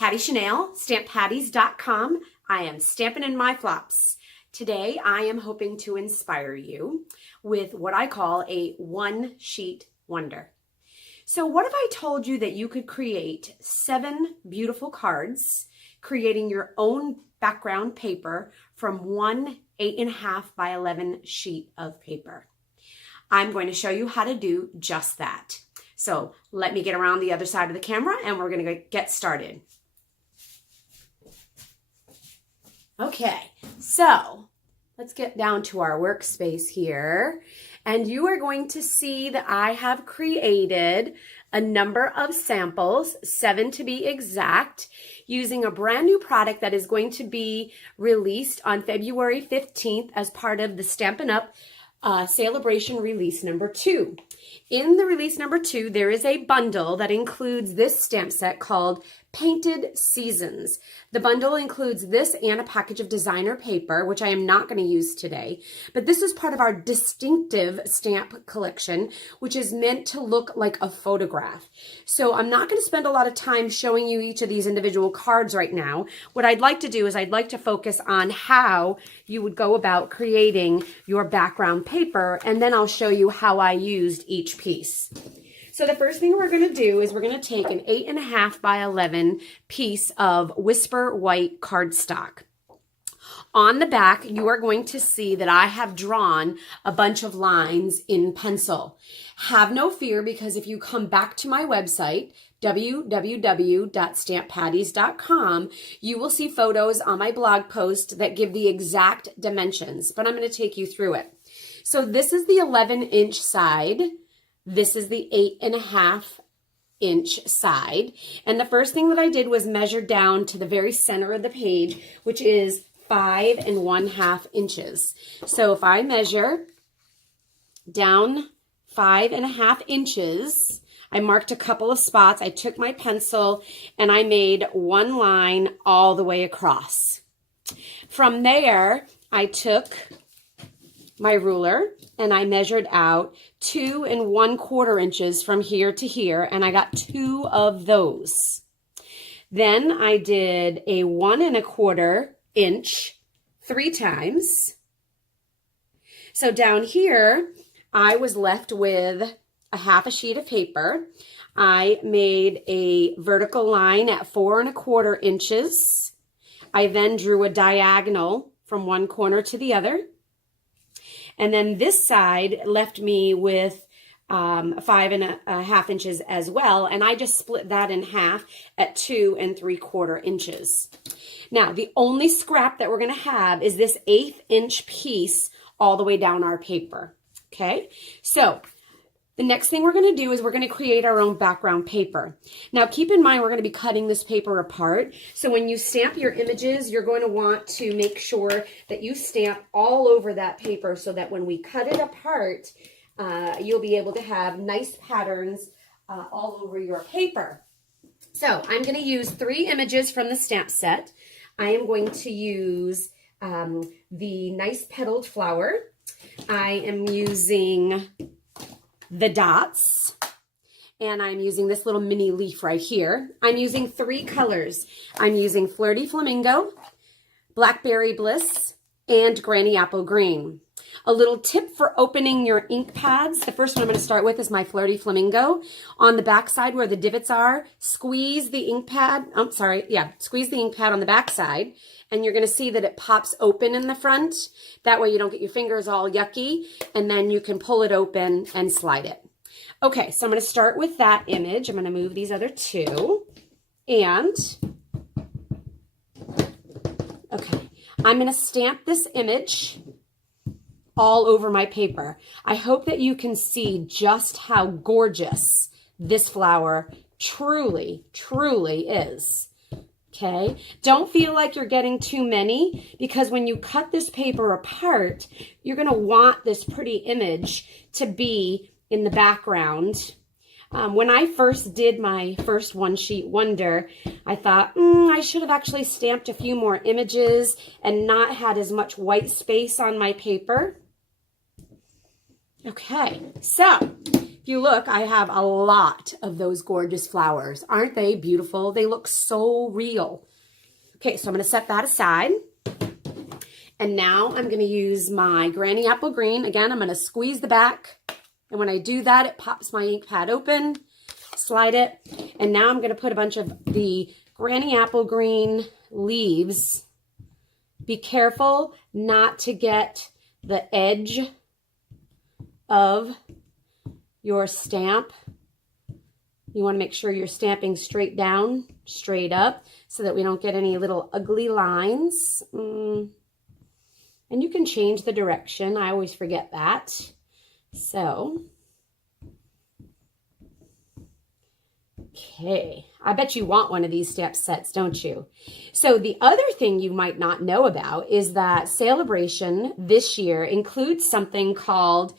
Patty Chanel, StampPatties.com. I am stamping in my flops. Today, I am hoping to inspire you with what I call a one-sheet wonder. So what if I told you that you could create 7 beautiful cards, creating your own background paper from one 8.5 by 11 sheet of paper? I'm going to show you how to do just that. So let me get around the other side of the camera and we're going to get started. Okay, so let's get down to our workspace here. And you are going to see that I have created a number of samples, 7 to be exact, using a brand new product that is going to be released on February 15th as part of the Stampin' Up! Celebration release number 2. In the release number 2, there is a bundle that includes this stamp set called Painted Seasons. The bundle includes this and a package of designer paper, which I am not going to use today, but this is part of our distinctive stamp collection, which is meant to look like a photograph. So I'm not going to spend a lot of time showing you each of these individual cards right now. What I'd like to do is I'd like to focus on how you would go about creating your background paper, and then I'll show you how I used each piece. So the first thing we're going to do is we're going to take an 8.5 by 11 piece of Whisper White cardstock. On the back, you are going to see that I have drawn a bunch of lines in pencil. Have no fear, because if you come back to my website, www.stamppatties.com, you will see photos on my blog post that give the exact dimensions, but I'm going to take you through it. So this is the 11-inch side. This is the 8.5-inch side. And the first thing that I did was measure down to the very center of the page, which is 5 1/2 inches. So if I measure down 5 1/2 inches, I marked a couple of spots. I took my pencil and I made one line all the way across. From there, I took my ruler and I measured out 2 1/4 inches from here to here, and I got 2 of those. Then I did a 1 1/4 inch 3 times. So down here, I was left with a half a sheet of paper. I made a vertical line at 4 1/4 inches. I then drew a diagonal from one corner to the other. And then this side left me with 5 1/2 inches as well. And I just split that in half at 2 3/4 inches. Now, the only scrap that we're going to have is this 1/8 inch piece all the way down our paper. Okay, so the next thing we're going to do is we're going to create our own background paper. Now, keep in mind, we're going to be cutting this paper apart. So when you stamp your images, you're going to want to make sure that you stamp all over that paper so that when we cut it apart, you'll be able to have nice patterns all over your paper. So I'm going to use 3 images from the stamp set. I am going to use the nice petaled flower. I am using the dots, and I'm using this little mini leaf right here. I'm using 3 colors. I'm using Flirty Flamingo, Blackberry Bliss, and Granny Apple Green. A little tip for opening your ink pads. The first one I'm going to start with is my Flirty Flamingo. On the back side where the divots are, squeeze the ink pad. Squeeze the ink pad on the back side, and you're going to see that it pops open in the front. That way you don't get your fingers all yucky, and then you can pull it open and slide it. Okay, so I'm going to start with that image. I'm going to move these other 2. And, okay, I'm going to stamp this image all over my paper. I hope that you can see just how gorgeous this flower truly, truly is. Okay, don't feel like you're getting too many, because when you cut this paper apart, you're going to want this pretty image to be in the background. When I first did my first one-sheet wonder, I thought, I should have actually stamped a few more images and not had as much white space on my paper. Okay, so if you look, I have a lot of those gorgeous flowers. Aren't they beautiful? They look so real. Okay, so I'm going to set that aside. And now I'm going to use my Granny Apple Green. Again, I'm going to squeeze the back. And when I do that, it pops my ink pad open. Slide it. And now I'm going to put a bunch of the Granny Apple Green leaves. Be careful not to get the edge of your stamp. You want to make sure you're stamping straight down, straight up, so that we don't get any little ugly lines. And you can change the direction. I always forget that. So, okay. I bet you want one of these stamp sets, don't you? So the other thing you might not know about is that Celebration this year includes something called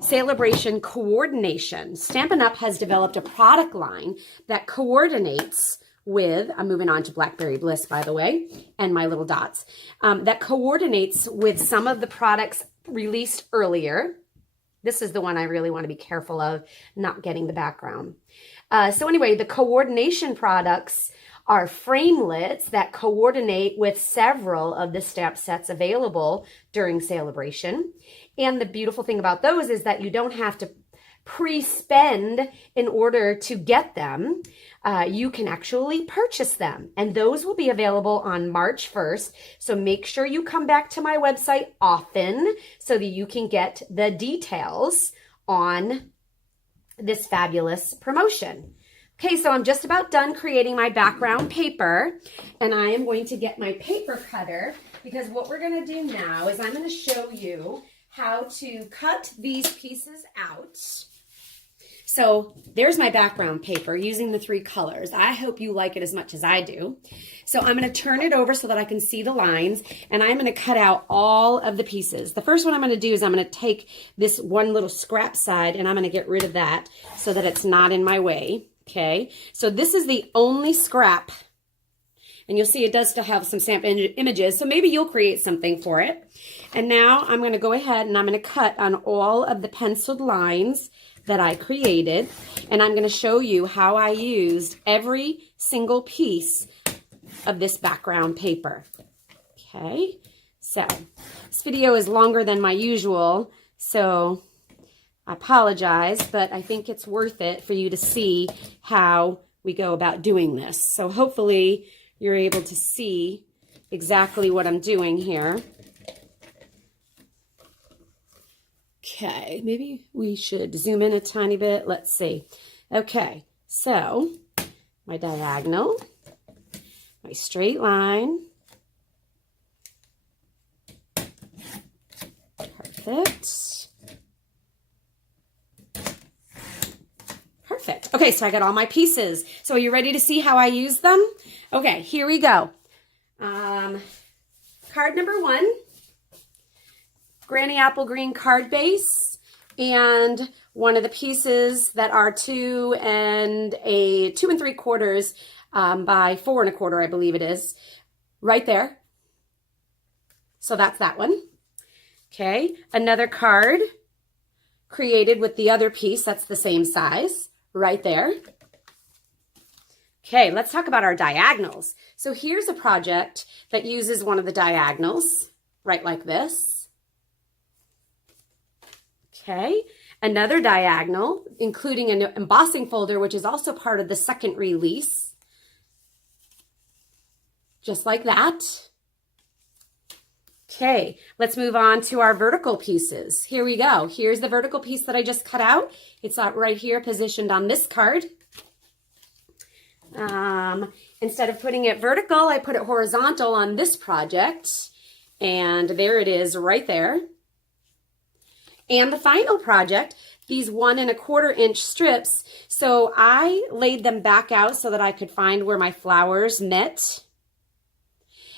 Celebration Coordination. Stampin' Up! Has developed a product line that coordinates with, I'm moving on to Blackberry Bliss, by the way, and my little dots, that coordinates with some of the products released earlier. This is the one I really want to be careful of not getting the background. So anyway, the coordination products are framelits that coordinate with several of the stamp sets available during Celebration. And the beautiful thing about those is that you don't have to pre-spend in order to get them. You can actually purchase them, and those will be available on March 1st. So make sure you come back to my website often so that you can get the details on this fabulous promotion. Okay, so I'm just about done creating my background paper, and I am going to get my paper cutter, because what we're going to do now is I'm going to show you how to cut these pieces out. So there's my background paper using the 3 colors. I hope you like it as much as I do. So I'm going to turn it over so that I can see the lines, and I'm going to cut out all of the pieces. The first one I'm going to do is I'm going to take this one little scrap side, and I'm going to get rid of that so that it's not in my way. Okay, so this is the only scrap, and you'll see it does still have some stamp images, so maybe you'll create something for it. And now I'm going to go ahead and I'm going to cut on all of the penciled lines that I created, and I'm going to show you how I used every single piece of this background paper. Okay, so this video is longer than my usual, so I apologize, but I think it's worth it for you to see how we go about doing this. So hopefully you're able to see exactly what I'm doing here. Okay, maybe we should zoom in a tiny bit. Let's see. Okay, so my diagonal, my straight line. Perfect. Perfect. Okay, so I got all my pieces. So are you ready to see how I use them? Okay, here we go. Card number 1, Granny Apple Green card base, and one of the pieces that are 2 3/4 by 4 1/4, I believe it is, right there. So that's that one. Okay, another card created with the other piece that's the same size, right there. Okay, let's talk about our diagonals. So here's a project that uses one of the diagonals, right like this. Okay, another diagonal, including an embossing folder, which is also part of the second release. Just like that. Okay, let's move on to our vertical pieces. Here we go. Here's the vertical piece that I just cut out. It's right here positioned on this card. Instead of putting it vertical, I put it horizontal on this project. And there it is right there. And the final project, these 1 1/4 inch strips. So I laid them back out so that I could find where my flowers met.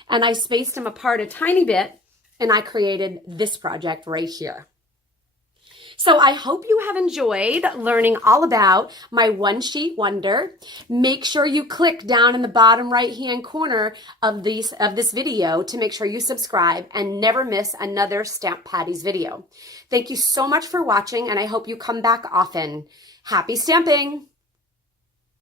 And I spaced them apart a tiny bit, and I created this project right here. So I hope you have enjoyed learning all about my one sheet wonder. Make sure you click down in the bottom right hand corner of this video to make sure you subscribe and never miss another Stamp Patties video. Thank you so much for watching, and I hope you come back often. Happy stamping!